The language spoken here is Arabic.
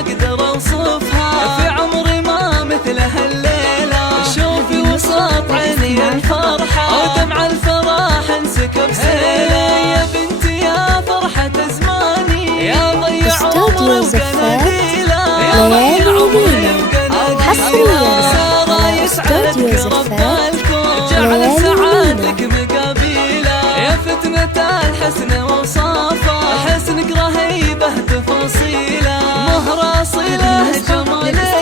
اقدر اوصفها، في عمري ما مثلها الليلة. شوفي وسط عيني الفرحة ودمع الفرح انسكب سيلة. يا بنتي يا فرحة زماني، يا ضيع عمري وقناديله، يا ضيع عمري وقناديله. سارة يسعدك رب الكون، جعل سعادتك مقابيله. يا فتنة الحسن وصافه، حسنك رهيبه تفاصيله، مهر اصيله جماله.